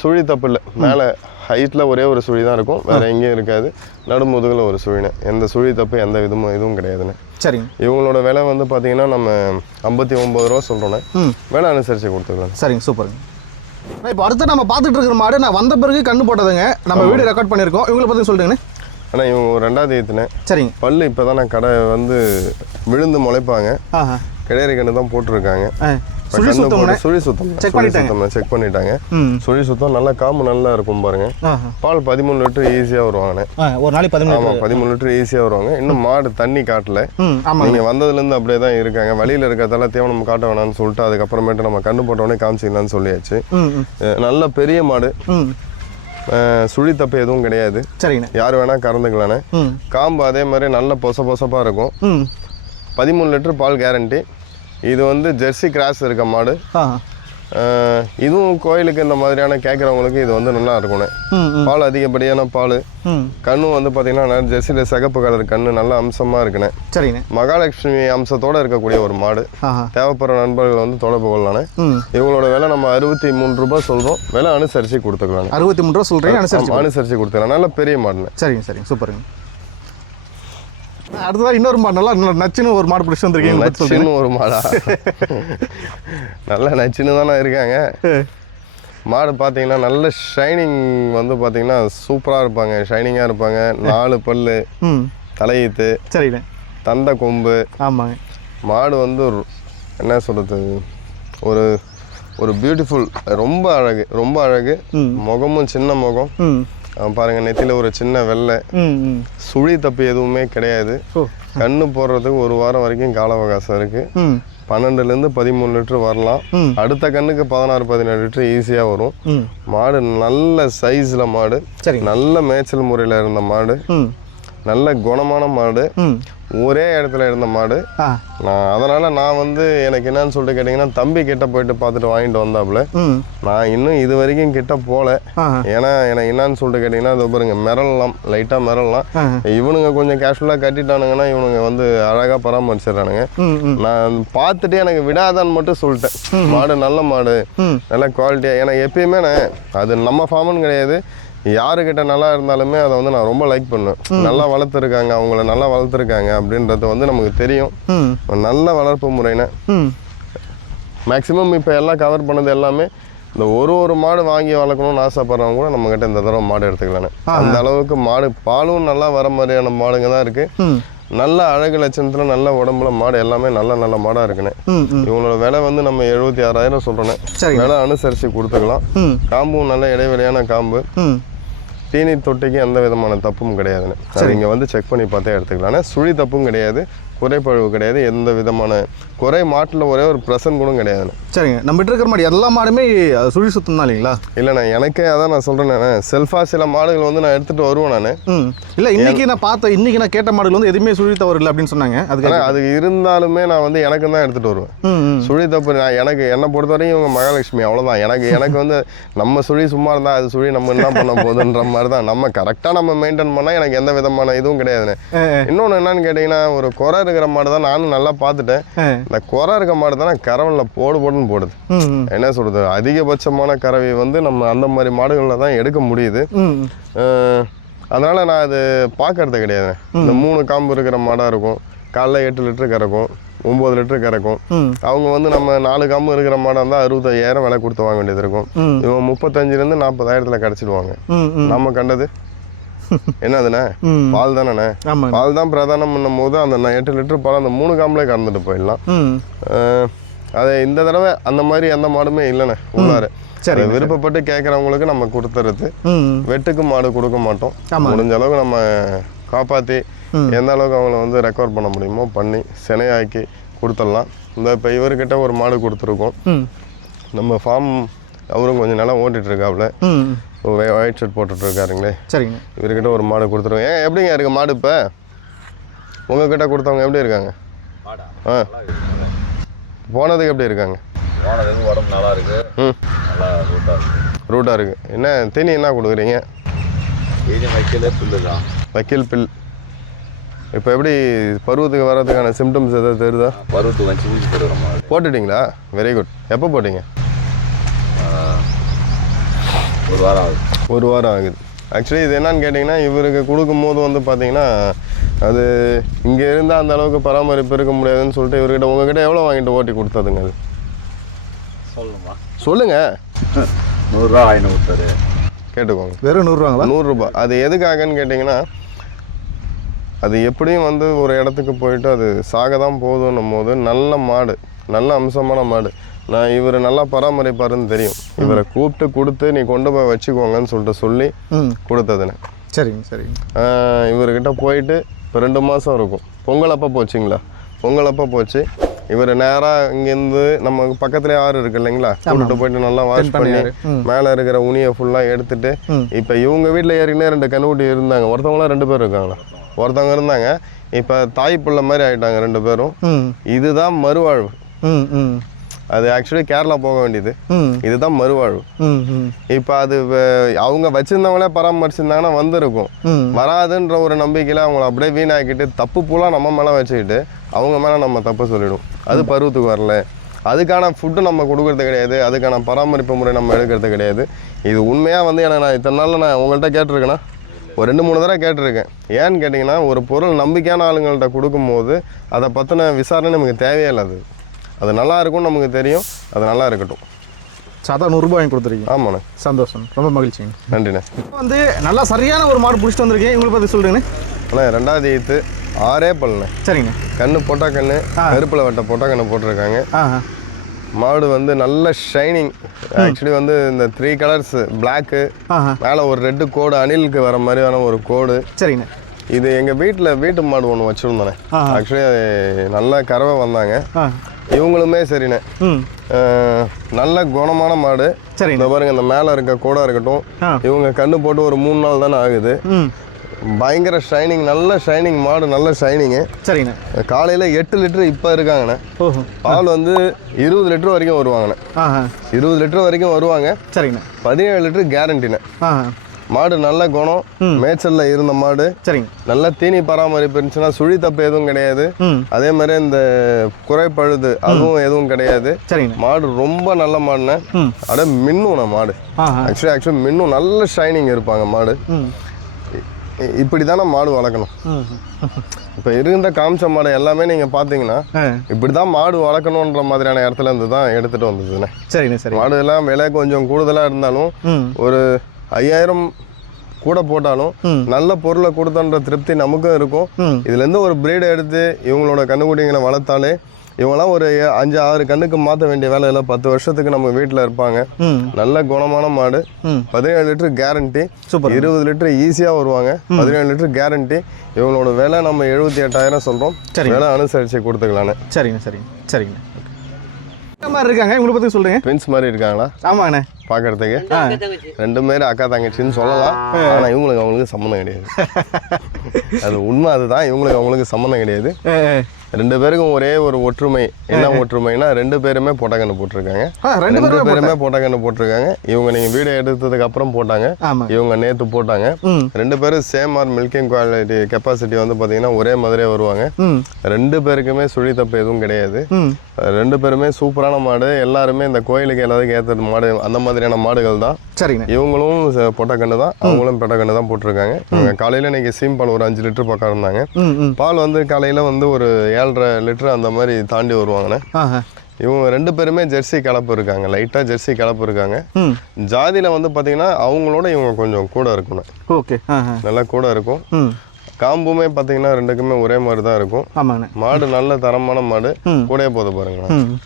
சுழி தப்பு இல்லை. மேலே ஹைட்டில் ஒரே ஒரு சுழி தான் இருக்கும். வேற எங்கேயும் இருக்காது. நடுமுதுகில் ஒரு சுழினே. எந்த சுழி தப்பு எந்த விதமும் இதுவும் கிடையாதுண்ணே சரிங்க. இவங்களோட விலை வந்து பார்த்தீங்கன்னா நம்ம ஐம்பத்தி ஒம்பது ரூபா சொல்கிறோண்ணே விலை அனுசரித்து கொடுத்துக்கலாம். சரிங்க சூப்பருங்க. இப்போ அடுத்து நம்ம பார்த்துட்டு இருக்கிற மாடு நான் வந்த பிறகு கண்ணு போட்டதுங்க. நம்ம வீடியோ ரெக்கார்ட் பண்ணியிருக்கோம். இவங்களை பற்றி சொல்லிட்டுங்கண்ணே ஆனால் இவங்க ஒரு ரெண்டாவது ஏற்றுனேன் சரிங்க. பல்லு இப்போ தானே கடை வந்து விழுந்து முளைப்பாங்க. ஆஹா. கிடையாது கண்ணு தான் போட்டிருக்காங்க. சுழி போட்டு- சுழி சுத்தம் பண்ணிட்டாங்க. செக் பண்ணிட்டாங்க. சுழி சுத்தம் நல்லா காம்பு நல்லா இருக்கும் பாருங்க. பால் பதிமூணு லிட்டர் ஈஸியாக வருவாங்கண்ணே. ஆ ஒரு நாளைக்கு பதிமூணு பதிமூணு லிட்டர் ஈஸியாக வருவாங்க. இன்னும் மாடு தண்ணி காட்டல. நீங்கள் வந்ததுலேருந்து அப்படியே தான் இருக்காங்க. வழியில் இருக்கிறதால தீவனம் காட்ட வேணாம்னு சொல்லிட்டு அதுக்கப்புறமேட்டு நம்ம கண்ணு போட்டோடனே காமிச்சிக்கலாம்னு சொல்லியாச்சு. நல்ல பெரிய மாடு. சுழி தப்பு எதுவும் கிடையாது. சரிங்கண்ணே யார் வேணால் கறந்துக்கலாண்ணே. ம். காம்பு அதே மாதிரி நல்ல பொச பொசப்பாக இருக்கும். பதிமூணு லிட்டர் பால் கேரண்டி இது வந்து ஜெர்சி கிராஸ் இருக்க மாடு. இதுவும் கோயிலுக்கு இந்த மாதிரியான கேட்குறவங்களுக்கு இது வந்து நல்லா இருக்கும்ண்ணே ம் ம். பால் அதிகப்படியான பால். கண்ணும் வந்து பார்த்தீங்கன்னா ஜெர்சியில் சிகப்பு கலர் கண்ணு நல்ல அம்சமாக இருக்குண்ணே சரிங்கண்ணே மகாலட்சுமி அம்சத்தோடு இருக்கக்கூடிய ஒரு மாடு. தேவைப்படுற நண்பர்கள் வந்து தொடர்பு கொள்ளலானே இவங்களோட விலை நம்ம அறுபத்தி மூணு ரூபாய் சொல்கிறோம் விலை அனுசரித்து கொடுத்துக்கலாண்ணே அறுபத்தி மூணு ரூபா சொல்கிறீங்க அனுசரிச்சு அனுசரித்து கொடுத்துக்கலாம் நல்ல பெரிய மாடுண்ணே. சரிங்க சரிங்க. சூப்பருங்க. அடுத்ததாக இன்னொரு மாடு நல்லா நச்சுன்னு ஒரு மாடு பிடிச்சி வந்திருக்கீங்க நச்சுன்னு ஒரு மாடா? நல்ல நச்சுன்னு தானே இருக்காங்க. மாடு பார்த்தீங்கன்னா நல்ல ஷைனிங் வந்து பார்த்தீங்கன்னா சூப்பராக இருப்பாங்க. ஷைனிங்காக இருப்பாங்க. நாலு பல்லு ம். தலையீத்து சரிண்ணே தந்த கொம்பு. ஆமாங்க. மாடு வந்து என்ன சொல்கிறது ஒரு ஒரு பியூட்டிஃபுல் ரொம்ப அழகு ரொம்ப அழகு. முகமும் சின்ன முகம். பாருங்க நெத்தியில் ஒரு சின்ன வெள்ளை. சுழி தப்பு எதுவுமே கிடையாது. கண்ணு போடுறதுக்கு ஒரு வாரம் வரைக்கும் கால அவகாசம் இருக்குது ம். பன்னெண்டுலேருந்து பதிமூணு லிட்டர் வரலாம். அடுத்த கண்ணுக்கு பதினாறு பதினேழு லிட்டர் ஈஸியாக வரும். மாடு நல்ல சைஸில் மாடு. நல்ல மேய்ச்சல் முறையில் இருந்த மாடு. நல்ல குணமான மாடு. ஒரே இடத்துல இருந்த மாடு. நான் அதனால் நான் வந்து எனக்கு என்னன்னு சொல்லிட்டு கேட்டிங்கன்னா தம்பி கிட்ட போயிட்டு பார்த்துட்டு வாங்கிட்டு வந்தாப்புல. நான் இன்னும் இது வரைக்கும் கிட்ட போகல ஏன்னா எனக்கு என்னன்னு சொல்லிட்டு கேட்டிங்கன்னா அது பாருங்க மிரளலாம் லைட்டாக மிரளலாம். இவனுங்க கொஞ்சம் கேஷுவலாக கட்டிட்டானுங்கன்னா இவனுங்க வந்து அழகாக பராமரிச்சிடுறானுங்க. நான் பார்த்துட்டு எனக்கு விடாதான்னு மட்டும் சொல்லிட்டேன். மாடு நல்ல மாடு. நல்ல குவாலிட்டியாக எனக்கு எப்பயுமே நான் அது நம்ம ஃபார்ம்னு கிடையாது. யாருக்கிட்ட நல்லா இருந்தாலுமே அதை வந்து நான் ரொம்ப லைக் பண்ணுவேன். நல்லா வளர்த்துருக்காங்க அவங்கள நல்லா வளர்த்துருக்காங்க அப்படின்றது வந்து நமக்கு தெரியும். நல்ல வளர்ப்பு முறைன்னு. மேக்ஸிமம் இப்போ எல்லாம் கவர் பண்ணது எல்லாமே இந்த ஒரு ஒரு மாடு வாங்கி வளர்க்கணும்னு ஆசைப்படுறவங்க கூட நம்மக்கிட்ட இந்த தடவை மாடு எடுத்துக்கலானே அந்த அளவுக்கு மாடு பாலும் நல்லா வர மாதிரியான மாடுங்க தான் இருக்குது ம். நல்ல அழகு லட்சணத்தில் நல்ல உடம்புல மாடு எல்லாமே நல்ல நல்ல மாடாக இருக்குண்ணே இவங்களோட விலை வந்து நம்ம எழுபத்தி ஆறாயிரம் சரிங்க. விலை அனுசரித்து கொடுத்துக்கலாம். காம்பும் நல்ல இடைவெளியான காம்பு. தீனி தொட்டிக்கு எந்த விதமான தப்பும் கிடையாதுண்ணே அது இங்கே வந்து செக் பண்ணி பார்த்தே எடுத்துக்கலாம்ண்ணே சுழி தப்பும் கிடையாது. குறைப்பழுவு கிடையாது. எந்த விதமான குறை மாட்டில் ஒரே ஒரு பிரசன் கூட கிடையாதுண்ணே சரிங்க. நம்மகிட்ட இருக்கிற மாடு எல்லா மாடுமே சுழி சுத்தம் தான் இல்லைங்களா இல்லைண்ணே எனக்கே அதான் நான் சொல்கிறேண்ணே செல்ஃபாக சில மாடுகள் வந்து நான் எடுத்துகிட்டு வருவேன் நான். இல்லை இன்னைக்கு நான் பார்த்தேன் இன்னைக்கு நான் கேட்ட மாடுகள் வந்து எதுவுமே சுழி தவறு இல்லை அப்படின்னு சொன்னாங்க. அதுக்கு ஆனால் அது இருந்தாலுமே நான் வந்து எனக்கு தான் எடுத்துகிட்டு வருவேன். சுழி தப்பு நான் எனக்கு என்னை பொறுத்தவரையும் இவங்க மகாலட்சுமி அவ்வளோதான் எனக்கு எனக்கு வந்து நம்ம சுழி சும்மா இருந்தால் அது சுழி நம்ம என்ன பண்ண போகுதுன்ற மாதிரி தான் நம்ம கரெக்டாக நம்ம மெயின்டைன் பண்ணால் எனக்கு எந்த விதமான இதுவும் கிடையாதுண்ணே இன்னொன்று என்னன்னு கேட்டிங்கன்னா ஒரு குறை இருக்கிற மாடு தான் நானும் நல்லா பார்த்துட்டேன். இந்த குறை இருக்க மாடு தானே கரவனில் போடு போடுன்னு போடுது. என்ன சொல்கிறது அதிகபட்சமான கறவை வந்து நம்ம அந்த மாதிரி மாடுகளில் தான் எடுக்க முடியுது. அதனால நான் அது பார்க்கறது கிடையாது இந்த மூணு காம்பு இருக்கிற மாடாக இருக்கும். காலைல எட்டு லிட்டரு கறக்கும். ஒம்பது லிட்டரு கறக்கும். அவங்க வந்து நம்ம நாலு காம்பு இருக்கிற மாடாக இருந்தால் அறுபத்தையாயிரம் விலை கொடுத்து வாங்க வேண்டியது இருக்கும். இவன் முப்பத்தஞ்சுலேருந்து நாற்பதாயிரத்தில் கிடச்சிடுவாங்க. நம்ம கண்டது <laughs> என்னதுண்ணே? பால் ஆமாங்க பால் தான் பிரதானம் பண்ணும் போது அந்த எட்டு லிட்டர் பால் அந்த மூணு காம்பளே கறந்துட்டு போயிடலாம். அது இந்த தடவை அந்த மாதிரி எந்த மாடுமே இல்லைண்ணே உள்ளார. சரி. விருப்பப்பட்டு கேட்குறவங்களுக்கு நம்ம கொடுத்துறது. வெட்டுக்கு மாடு கொடுக்க மாட்டோம். முடிஞ்ச அளவுக்கு நம்ம காப்பாற்றி. எந்த அளவுக்கு அவங்கள வந்து ரெக்கவர் பண்ண முடியுமோ பண்ணி சினையாக்கி கொடுத்துடலாம். இந்த இப்போ இவர்கிட்ட ஒரு மாடு கொடுத்துருக்கோம். நம்ம ஃபார்ம் அவரும் கொஞ்சம் நல்லா ஓட்டிட்டு இருக்காப்புல ஒயிட் ஷர்ட் போட்டுட்டு இருக்காருங்களே சரிங்க. இவர்கிட்ட ஒரு மாடு கொடுத்துருவோம். ஏன் எப்படிங்க இருக்கு மாடு இப்போ? உங்ககிட்ட கொடுத்தவங்க எப்படி இருக்காங்க? ஆ. போனதுக்கு எப்படி இருக்காங்க? போனதுக்கு உடம்பு நல்லா இருக்கு. ம். நல்லா ரூட்டாக இருக்கு. ரூட்டாக இருக்குது என்ன தீனி என்ன கொடுக்குறீங்க? வைக்கல புல்லு தான். வக்கீல் பில். இப்போ எப்படி பருவத்துக்கு வர்றதுக்கான சிம்டம்ஸ் எதாவது தெரியுதா? பருவத்துக்கு வச்சு ஊசி போட்டுட்டீங்களா? வெரி குட் எப்போ போட்டீங்க? ஒரு வாரம் ஆகுது. ஒரு வாரம் ஆகுது. ஆக்சுவலி இது என்னன்னு கேட்டிங்கன்னா இவருக்கு கொடுக்கும்போது வந்து பார்த்தீங்கன்னா அது இங்கே இருந்தால் அந்த அளவுக்கு பராமரிப்பு இருக்க முடியாதுன்னு சொல்லிட்டு இவர்கிட்ட உங்ககிட்ட எவ்வளோ வாங்கிட்டு ஓட்டி கொடுத்ததுங்க அது? சொல்லணுமா சொல்லுங்கள் நூறுரூவா ஆயிரம் விட்டாரு கேட்டுக்கோங்க. வெறும் நூறுரூவாங்களா? நூறுரூபா. அது எதுக்காகன்னு கேட்டிங்கன்னா அது எப்படியும் வந்து ஒரு இடத்துக்கு போயிட்டு அது சாக தான் போதுன்னும் போது நல்ல மாடு நல்ல அம்சமான மாடு. நான் இவர் நல்லா பராமரிப்பாருன்னு தெரியும். இவரை கூப்பிட்டு கொடுத்து நீ கொண்டு போய் வச்சுக்கோங்கன்னு சொல்லிட்டு சொல்லி ம். கொடுத்ததுண்ணே சரிங்க சரிங்க. இவர்கிட்ட போயிட்டு இப்போ ரெண்டு மாதம் இருக்கும். பொங்கல் அப்போ போச்சுங்களா? பொங்கல் அப்போ போச்சு. இவர் நேராக இங்கேருந்து நம்ம பக்கத்துலேயே ஆறு இருக்கு இல்லைங்களா? கூப்பிட்டு போயிட்டு நல்லா வாஷ் பண்ணி. மேலே இருக்கிற உனியை ஃபுல்லாக எடுத்துட்டு. இப்போ இவங்க வீட்டில் ஏற்கனவே ரெண்டு கண்ணுக்குட்டி இருந்தாங்க. ஒருத்தவங்களாம் ரெண்டு பேர் இருக்காங்களா ஒருத்தவங்க இருந்தாங்க. இப்போ தாய் பிள்ளை மாதிரி ஆயிட்டாங்க ரெண்டு பேரும். இதுதான் மறுவாழ்வு. அது ஆக்சுவலி கேரளா போக வேண்டியது. இதுதான் மறுவாழ்வு. இப்போ அது அவங்க வச்சிருந்தவங்களே பராமரிச்சிருந்தாங்கன்னா வந்திருக்கும். வராதுன்ற ஒரு நம்பிக்கையில் அவங்கள அப்படியே வீணாக்கிட்டு தப்பு பூலாம் நம்ம மேலே வச்சுக்கிட்டு அவங்க மேலே நம்ம தப்பு சொல்லிடும். அது பருவத்துக்கு வரல. அதுக்கான ஃபுட்டு நம்ம கொடுக்கறது கிடையாது. அதுக்கான பராமரிப்பு முறை நம்ம எடுக்கிறது கிடையாது. இது உண்மையாக வந்து எனக்கு நான் இத்தனை நாளில் நான் உங்கள்கிட்ட கேட்டிருக்கேன்னா ஒரு ரெண்டு மூணு தடவை கேட்டிருக்கேன். ஏன்னு கேட்டிங்கன்னா ஒரு பொருள் நம்பிக்கையான ஆளுங்கள்ட்ட கொடுக்கும்போது அதை பற்றின விசாரணை நமக்கு தேவையே இல்லை அது அது நல்லா இருக்கும்னு நமக்கு தெரியும். அது நல்லா இருக்கட்டும் சாதா நூறுரூபா வாங்கி கொடுத்துருக்கீங்க. ஆமாண்ணே. சந்தோஷம். ரொம்ப மகிழ்ச்சிங்க. நன்றிண்ணே. இப்போ வந்து நல்லா சரியான ஒரு மாடு பிடிச்சிட்டு வந்திருக்கேன் இவங்களை பற்றி சொல்கிறேங்கண்ணே அண்ணா ரெண்டாவது ஈத்து ஆறே பல்லுண்ணே. சரிங்க. கண்ணு போட்டா கண்ணு. கருப்பில் வட்ட போட்டா கண்ணு போட்டிருக்காங்க. மாடு வந்து நல்ல ஷைனிங் ஆக்சுவலி வந்து இந்த த்ரீ கலர்ஸ் பிளாக்கு மேலே ஒரு ரெட்டு கோடு அணிலுக்கு வர மாதிரியான ஒரு கோடு. சரிங்கண்ணே. இது எங்கள் வீட்டில் வீட்டு மாடு ஒன்று வச்சுருந்தோண்ணே. ஆக்சுவலி நல்ல கறவை வந்தாங்க. இவங்களுமே சரிண்ணே. நல்ல குணமான மாடு. சரிங்க இந்த பாருங்க இந்த மேலே இருக்க கோடாக இருக்கட்டும் இவங்க கண்ணு போட்டு ஒரு மூணு நாள் தானே ஆகுது. பயங்கர ஷைனிங் நல்ல ஷைனிங் மாடு நல்ல ஷைனிங்கு சரிங்கண்ணே காலையில் எட்டு லிட்டர் இப்போ இருக்காங்கண்ணே. பால் வந்து இருபது லிட்டர் வரைக்கும் வருவாங்கண்ணே. இருபது லிட்டர் வரைக்கும் வருவாங்க. சரிங்கண்ணே பதினேழு லிட்டர் கேரண்டிண்ணே மாடு நல்ல குணம். மேய்ச்சல்ல இருந்த மாடு. சரிங்க. நல்ல தீனி பராமரிப்பு இருந்துச்சுன்னா சுழி தப்பு எதுவும் கிடையாது. அதே மாதிரி இந்த குறைப்பழுது அதுவும் எதுவும் கிடையாது. சரிங்கண்ணே மாடு ரொம்ப நல்ல மாடுண்ணே. அட மின்னும் மாடு. ஆக்சுவலி ஆக்சுவலி மின்னும் நல்ல ஷைனிங் இருப்பாங்க மாடு. ம். இ- இப்படி தானே மாடு வளர்க்கணும். இப்போ இருந்த காமிச்ச மாடு எல்லாமே நீங்கள் பார்த்தீங்கன்னா இப்படி தான் மாடு வளர்க்கணுன்ற மாதிரியான இடத்துல இருந்து தான் எடுத்துகிட்டு வந்ததுண்ணே. சரிண்ணே சரி மாடு எல்லாம் விலை கொஞ்சம் கூடுதலாக இருந்தாலும் ஒரு ஐயாயிரம் கூட போட்டாலும் நல்ல பொருளை கொடுத்தன்ற திருப்தி நமக்கும் இருக்கும். இதுலேருந்து ஒரு பிரீடை எடுத்து இவங்களோட கண்ணுக்குட்டிங்களை வளர்த்தாலே இவங்களாம் ஒரு அஞ்சு ஆறு கண்ணுக்கு மாற்ற வேண்டிய வேலை இல்லை. பத்து வருஷத்துக்கு நம்ம வீட்டில் இருப்பாங்க. நல்ல குணமான மாடு. பதினேழு லிட்டர் கேரண்டி இருபது லிட்டர் ஈஸியாக வருவாங்க. பதினேழு லிட்டர் கேரண்டி இவங்களோட விலை நம்ம எழுபத்தி எட்டாயிரம் சொல்கிறோம். விலை அனுசரித்து கொடுத்துக்கலான்னு. சரிங்க சரிங்க சரிங்க. மாதிரி இருக்காங்க. உங்களை பற்றி சொல்கிறீங்க ட்வின்ஸ் மாதிரி இருக்காங்களா? ஆமாண்ணே பார்க்கறதுக்கு ரெண்டு பேரும் அக்கா தங்கச்சின்னு சொல்லலாம். ஆனால் இவங்களுக்கு அவங்களுக்கு சம்மந்தம் கிடையாது. <laughs> அது உண்மை அதுதான். இவங்களுக்கு அவங்களுக்கு சம்மந்தம் கிடையாது. ரெண்டு பேருக்கும் ஒரே ஒரு ஒற்றுமை. என்ன ஒற்றுமைனா ரெண்டு பேருமே பொட்டக்கண்ணு போட்டிருக்காங்க. ரெண்டு பேரும் பொட்டக்கண்ணு போட்டிருக்காங்க. இவங்க நீங்கள் வீடியோ எடுத்ததுக்கு அப்புறம் போட்டாங்க. இவங்க நேற்று போட்டாங்க. ரெண்டு பேரும் same R milking quality capacity வந்து பார்த்தீங்கன்னா ஒரே மாதிரியே வருவாங்க. ரெண்டு பேருக்குமே சுழி தப்பு எதுவும் கிடையாது. ரெண்டு பேருமே சூப்பரான மாடு. எல்லாருமே இந்த கோயிலுக்கு எல்லாத்துக்கும் ஏற்ற மாடு அந்த மாதிரியான மாடுகள் தான். சரிங்கண்ணே இவங்களும் பொட்டக்கண்ணு தான் அவங்களும் பொட்டக்கண்ணு தான் போட்டிருக்காங்க. இவங்க காலையில் இன்னைக்கு சீம் பால் ஒரு அஞ்சு லிட்டர் பக்கம் இருந்தாங்க. பால் வந்து காலையில் வந்து ஒரு ஏழரை லிட்டர் அந்த மாதிரி தாண்டி வருவாங்கண்ணே. இவங்க ரெண்டு பேருமே ஜெர்சி கலப்பு இருக்காங்க லைட்டாக ஜெர்சி கலப்பு இருக்காங்க. ஜாதியில் வந்து பார்த்தீங்கன்னா அவங்களோட இவங்க கொஞ்சம் கூட இருக்கணும். ஓகே நல்லா கூட இருக்கும். காம்புமே பார்த்தீங்கன்னா ரெண்டுக்குமே ஒரே மாதிரி தான் இருக்கும். மாடு நல்ல தரமான மாடு. கூடயே போத பாருங்களேன் ம்.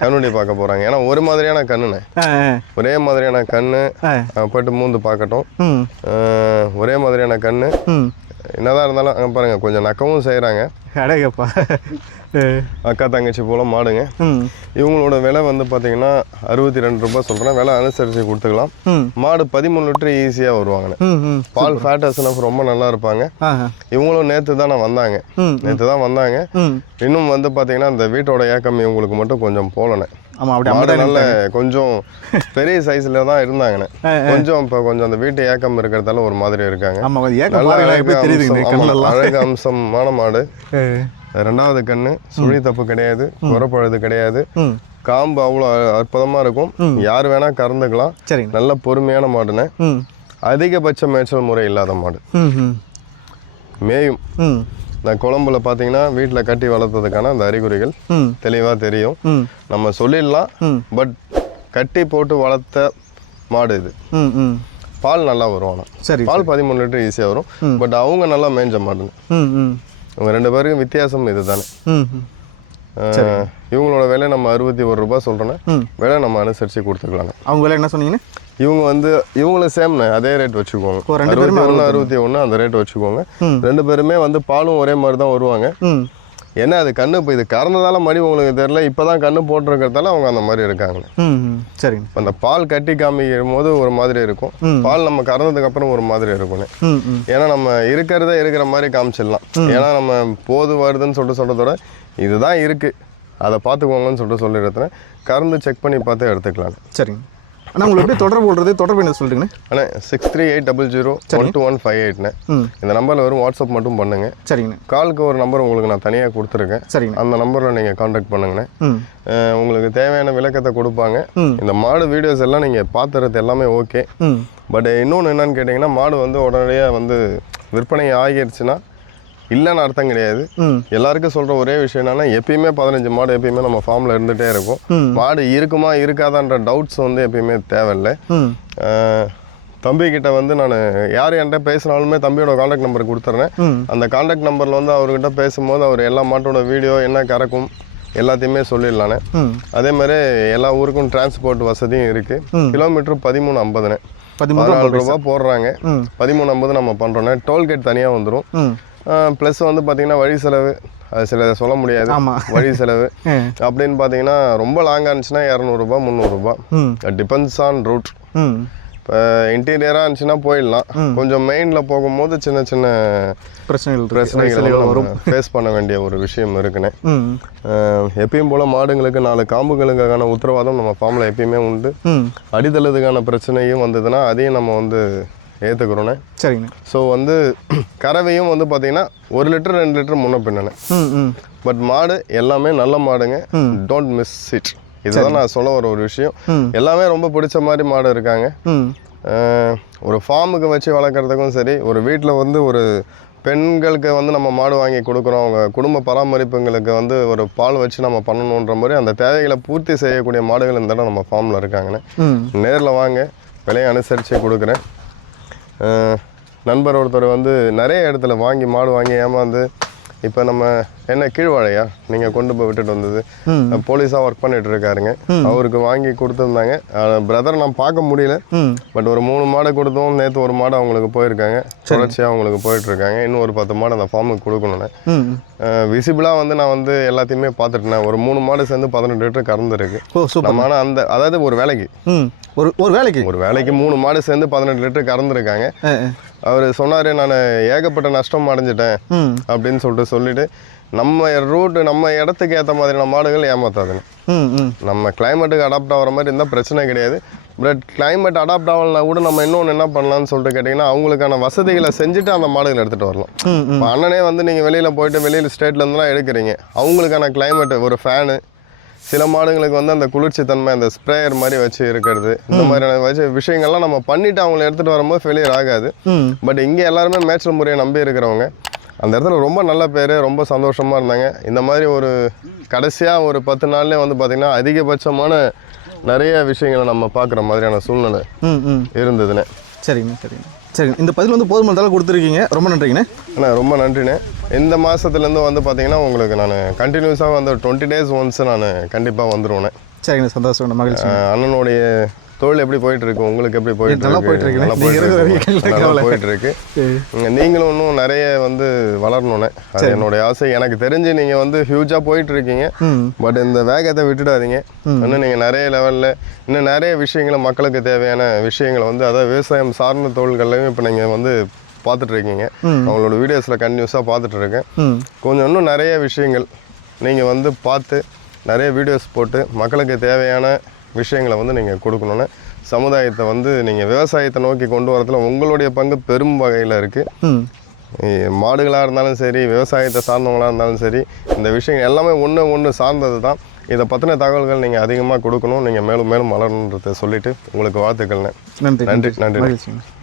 கண்ணுடி பார்க்க போகிறாங்க ஏன்னா ஒரு மாதிரியான கண்ணுண்ணே. ஒரே மாதிரியான கண்ணு. போயிட்டு மூந்து பார்க்கட்டும். ஒரே மாதிரியான கண்ணு. என்னதான் இருந்தாலும் அங்கே பாருங்கள் கொஞ்சம் நக்கவும் செய்கிறாங்க அடேங்கப்பா <laughs> அக்கா தங்கச்சி போல் மாடுங்க. இவங்களோட விலை வந்து பார்த்தீங்கன்னா அறுபத்தி ரெண்டு ரூபாய் சொல்கிறேன் விலை அனுசரித்து கொடுத்துக்கலாம். மாடு பதிமூணு லிட்டர் ஈஸியாக வருவாங்கண்ணே பால் ஃபேட்டஸ்னப் ரொம்ப நல்லா இருப்பாங்க. இவங்களும் நேற்று தான் வந்தாங்க. நேற்று தான் வந்தாங்க. இன்னும் வந்து பார்த்தீங்கன்னா இந்த வீட்டோட ஏக்கம் இவங்களுக்கு மட்டும் கொஞ்சம் போலண்ணே. ஆமாம் அப்படி நல்ல கொஞ்சம் <laughs> பெரிய சைஸில் தான் இருந்தாங்கண்ணே <laughs> கொஞ்சம் இப்போ கொஞ்சம் அந்த வீட்டு ஏக்கம் இருக்கிறதால ஒரு மாதிரி இருக்காங்க. ஆமாம் ஏக்கம் அழகு அம்சமான மாடு. ரெண்டாவது கண்ணு சுழி தப்பு கிடையாது குறப்பழுது கிடையாது. காம்பு அவ்வளோ அற்புதமாக இருக்கும். யார் வேணா கறந்துக்கலாம். நல்ல பொறுமையான மாடுண்ணே அதிகபட்ச மேய்ச்சல் முறை இல்லாத மாடு. மேயும். இந்த குழம்புல பார்த்தீங்கன்னா வீட்டில் கட்டி வளர்த்ததுக்கான அந்த அறிகுறிகள் தெளிவாக தெரியும். நம்ம சொல்லிடலாம். பட் கட்டி போட்டு வளர்த்த மாடு இது. பால் நல்லா வரும் ஆனால் சரி பால் பதிமூணு லிட்டர் ஈஸியாக வரும். பட் அவங்க நல்லா மேய்ஞ்ச மாடுங்க இவங்க ரெண்டு பேருக்கும் வித்தியாசம் இது தானே இவங்களோட விலை நம்ம அறுபத்தி ஒரு ரூபாய் சொல்கிறோன்னா. விலை நம்ம அனுசரித்து கொடுத்துக்கலாங்க. அவங்க விலை என்ன சொன்னீங்கன்னு? இவங்க வந்து இவங்களும் சேம்ண்ணே அதே ரேட் வச்சுக்கோங்க. அறுபத்தி ஒன்று அறுபத்தி ஒன்று அந்த ரேட் வச்சுக்கோங்க. ரெண்டு பேருமே வந்து பாலும் ஒரே மாதிரி தான் வருவாங்க. ஏன்னா அது கண்ணு இப்போ இது கறந்ததால மடி உங்களுக்கு தெரியல இப்போ தான் கண்ணு போட்டிருக்கிறதால அவங்க அந்த மாதிரி இருக்காங்க. சரிங்க. அந்த பால் கட்டி காமிக்கும் போது ஒரு மாதிரி இருக்கும். பால் நம்ம கறந்ததுக்கு அப்புறம் ஒரு மாதிரி இருக்கும்னு. ஏன்னா நம்ம இருக்கிறத இருக்கிற மாதிரி காமிச்சிடலாம். ஏன்னா நம்ம போது வருதுன்னு சொல்லிட்டு சொல்கிறதோட இதுதான் இருக்கு. அதை பார்த்துக்கோங்கன்னு சொல்லிட்டு சொல்லிடுறேன் கறந்து செக் பண்ணி பார்த்து எடுத்துக்கலாம் சரிங்க. அண்ணா உங்களுக்கு எப்படி தொடர்பு கொள்றது? தொடர்பு என்ன சொல்றீங்கண்ணே? ஆனால் six three eight double zero one two one five எயிட்னு ம். இந்த நம்பரில் வரும் வாட்ஸ்அப் மட்டும் பண்ணுங்க. சரிங்கண்ணே. காலுக்கு ஒரு நம்பர் உங்களுக்கு நான் தனியாக கொடுத்துருக்கேன். சரிங்கண்ணே. அந்த நம்பரில் நீங்கள் காண்டாக்ட் பண்ணுங்கண்ணே. உங்களுக்கு தேவையான விளக்கத்தை கொடுப்பாங்க. இந்த மாடு வீடியோஸ் எல்லாம் நீங்கள் பார்த்துறது எல்லாமே ஓகே பட் இன்னொன்று என்னன்னு கேட்டிங்கன்னா மாடு வந்து உடனடியாக வந்து விற்பனை ஆகிடுச்சுன்னா இல்லைன்னு அர்த்தம் கிடையாது. எல்லாருக்கும் சொல்கிற ஒரே விஷயம் என்னன்னா எப்பயுமே பதினஞ்சு மாடு எப்பயுமே நம்ம ஃபார்மில் இருந்துகிட்டே இருக்கும். மாடு இருக்குமா இருக்காதான்ற டவுட்ஸ் வந்து எப்பயுமே தேவையில்லை. தம்பி கிட்ட வந்து நான் யார் என்கிட்ட பேசினாலுமே தம்பியோட காண்டாக்ட் நம்பர் கொடுத்துட்றேன் ம். அந்த காண்டாக்ட் நம்பரில் வந்து அவர்கிட்ட பேசும்போது அவர் எல்லா மாட்டோட வீடியோ என்ன கறக்கும் எல்லாத்தையுமே சொல்லிடலானே அதே மாதிரி எல்லா ஊருக்கும் டிரான்ஸ்போர்ட் வசதியும் இருக்குது கிலோமீட்டர் பதிமூணு ஐம்பதுண்ணே பதிமூணு பதினாலு ரூபா போடுறாங்க. பதிமூணு ஐம்பது நம்ம பண்ணுறோண்ணே டோல்கேட் தனியாக வந்துடும் ப்ளஸ் வந்து பார்த்தீங்கன்னா வழி செலவு. அது சில சொல்ல முடியாது. வழி செலவு. <laughs> அப்படின்னு பார்த்தீங்கன்னா ரொம்ப லாங்காக இருந்துச்சுன்னா இரநூறுபா முந்நூறுரூபா டிபெண்ட்ஸ் ஆன் ரூட் இப்போ இன்டீரியராக இருந்துச்சுன்னா போயிடலாம். கொஞ்சம் மெயினில் போகும்போது சின்ன சின்ன பிரச்சனைகள். பிரச்சனைகள் வரும். ஃபேஸ் பண்ண வேண்டிய ஒரு விஷயம் அஹ் எப்பயும் போல் மாடுங்களுக்கு நாலு காம்புகளுக்கான உத்தரவாதம் நம்ம ஃபார்மில் எப்பயுமே உண்டு. ம். அடித்தளத்துக்கான பிரச்சனையும் வந்ததுன்னா அதையும் நம்ம வந்து ஏற்றுக்கிறோண்ணே சரிங்கண்ணே. ஸோ வந்து கறவையும் வந்து பார்த்தீங்கன்னா ஒரு லிட்டர் ரெண்டு லிட்டர் முன்ன ம் பட் மாடு எல்லாமே நல்ல மாடுங்க. டோன்ட் மிஸ் இட் இதுதான் நான் சொல்ல வர ஒரு விஷயம். எல்லாமே ரொம்ப பிடிச்ச மாதிரி மாடு இருக்காங்க. ஒரு ஃபார்முக்கு வச்சு வளர்க்குறதுக்கும் சரி ஒரு வீட்டில் வந்து ஒரு பெண்களுக்கு வந்து நம்ம மாடு வாங்கி கொடுக்குறோம். அவங்க குடும்ப பராமரிப்புங்களுக்கு வந்து ஒரு பால் வச்சு நம்ம பண்ணணுன்ற மாதிரி அந்த தேவைகளை பூர்த்தி செய்யக்கூடிய மாடுகள் இந்த இடம் நம்ம ஃபார்மில் இருக்காங்கண்ணே. நேரில் வாங்க. விலையை அனுசரித்து கொடுக்குறேன். நண்பர் ஒருத்தர் வந்து நிறைய இடத்துல வாங்கி மாடு வாங்கி ஏமாந்து இப்போ நம்ம என்ன கீழ்வாழையா? நீங்கள் கொண்டு போய் விட்டுட்டு வந்தது. போலீஸாக ஒர்க் பண்ணிட்டு இருக்காருங்க அவருக்கு வாங்கி கொடுத்துருந்தாங்க. பிரதர் நான் பார்க்க முடியல. பட் ஒரு மூணு மாடு கொடுத்தோம். நேற்று ஒரு மாடு அவங்களுக்கு போயிருக்காங்க. தொடர்ச்சியாக அவங்களுக்கு போயிட்டு இருக்காங்க இன்னும் ஒரு பத்து மாடு அந்த ஃபார்முக்கு கொடுக்கணும்னு. ம். விசிபிளாக வந்து நான் வந்து எல்லாத்தையுமே பார்த்துட்டேன். ஒரு மூணு மாடு சேர்ந்து பதினெட்டு லிட்டர் கறந்துருக்கு நம்ம ஆனால் அந்த அதாவது ஒரு வேலைக்கு. ஒரு ஒரு வேலைக்கு? ஒரு வேலைக்கு மூணு மாடு சேர்ந்து பதினெட்டு லிட்டர் கறந்துருக்காங்க. அவர் சொன்னார் நான் ஏகப்பட்ட நஷ்டம் அடைஞ்சிட்டேன். அப்படின்னு சொல்லிட்டு சொல்லிட்டு நம்ம ரூட் நம்ம இடத்துக்கு ஏற்ற மாதிரியான மாடுகள் ம் நம்ம கிளைமேட்டுக்கு அடாப்ட் ஆகிற மாதிரி இருந்தால் பிரச்சனை கிடையாது. பட் கிளைமேட் அடாப்ட் ஆகலனா கூட நம்ம இன்னொன்று என்ன பண்ணலாம்னு சொல்லிட்டு கேட்டிங்கன்னா அவங்களுக்கான வசதிகளை செஞ்சுட்டு அந்த மாடுகளை எடுத்துகிட்டு வரலாம். இப்போ அண்ணனே வந்து நீங்கள் வெளியில் போயிட்டு வெளியில் ஸ்டேட்லேருந்துலாம் எடுக்கிறீங்க. அவங்களுக்கான கிளைமேட் ஒரு ஃபேனு சில மாடுங்களுக்கு வந்து அந்த குளிர்ச்சி தன்மை அந்த ஸ்ப்ரேயர் மாதிரி வச்சு இருக்கிறது இந்த மாதிரியான வச்சு விஷயங்கள்லாம் நம்ம பண்ணிவிட்டு அவங்கள எடுத்துகிட்டு வரும்போது ஃபெயிலியர் ஆகாது. பட் இங்கே எல்லாருமே மேட்சல் முறையை நம்பி இருக்கிறவங்க. அந்த இடத்துல ரொம்ப நல்ல பேர் ரொம்ப சந்தோஷமாக இருந்தாங்க. இந்த மாதிரி ஒரு கடைசியாக ஒரு பத்து நாள்லேயே வந்து பார்த்திங்கன்னா அதிகபட்சமான நிறைய விஷயங்களை நம்ம பார்க்குற மாதிரியான சூழ்நிலை இருந்ததுண்ணே சரிங்கண்ணா சரிங்க இந்த பதில் வந்து போதுமான தலை கொடுத்துருக்கீங்க. ரொம்ப நன்றிங்கண்ணே. அண்ணா ரொம்ப நன்றிண்ணே. இந்த மாதத்துலேருந்து வந்து பார்த்தீங்கன்னா உங்களுக்கு நான் கண்டினியூஸாக வந்து டுவெண்ட்டி டேஸ் ஒன்ஸ் நான் கண்டிப்பாக வந்துருவேண்ணே. சரிங்கண்ணா சந்தோஷம் மகிழ்ச்சி. அண்ணனுடைய தொழில் எப்படி போயிட்டு இருக்கு உங்களுக்கு எப்படி போயிட்டு நல்லா? போயிட்டு நீங்க இருக்கு. நல்லா. போயிட்டு இருக்கு நீங்களும் இன்னும் நிறைய வந்து வளரணுண்ணே அது என்னுடைய ஆசை. எனக்கு தெரிஞ்சு நீங்கள் வந்து ஹியூஜாக போயிட்டு இருக்கீங்க பட் இந்த வேகத்தை விட்டுடாதீங்க. இன்னும் நீங்கள் நிறைய லெவலில் இன்னும் நிறைய விஷயங்களை மக்களுக்கு தேவையான விஷயங்களை வந்து அதாவது விவசாயம் சார்ந்த தொழில்கள்லையும் இப்போ நீங்கள் வந்து பார்த்துட்டு இருக்கீங்க அவங்களோட வீடியோஸில் கண்டினியூஸாக பார்த்துட்டு இருக்கேன் கொஞ்சம் இன்னும் நிறைய விஷயங்கள் நீங்கள் வந்து பார்த்து நிறைய வீடியோஸ் போட்டு மக்களுக்கு தேவையான விஷயங்களை வந்து நீங்கள் கொடுக்கணுன்னு சமுதாயத்தை வந்து நீங்கள் விவசாயத்தை நோக்கி கொண்டு வரதுல உங்களுடைய பங்கு பெரும் வகையில் இருக்குது மாடுகளாக இருந்தாலும் சரி விவசாயத்தை சார்ந்தவங்களாக இருந்தாலும் சரி இந்த விஷயம் எல்லாமே ஒன்று ஒன்று சார்ந்தது தான். இதை பற்றின தகவல்கள் நீங்கள் அதிகமாக கொடுக்கணும். நீங்கள் மேலும் மேலும் வளரணுன்றதை சொல்லிவிட்டு உங்களுக்கு வாழ்த்துக்கள்ண்ணே நன்றி நன்றி. நன்றி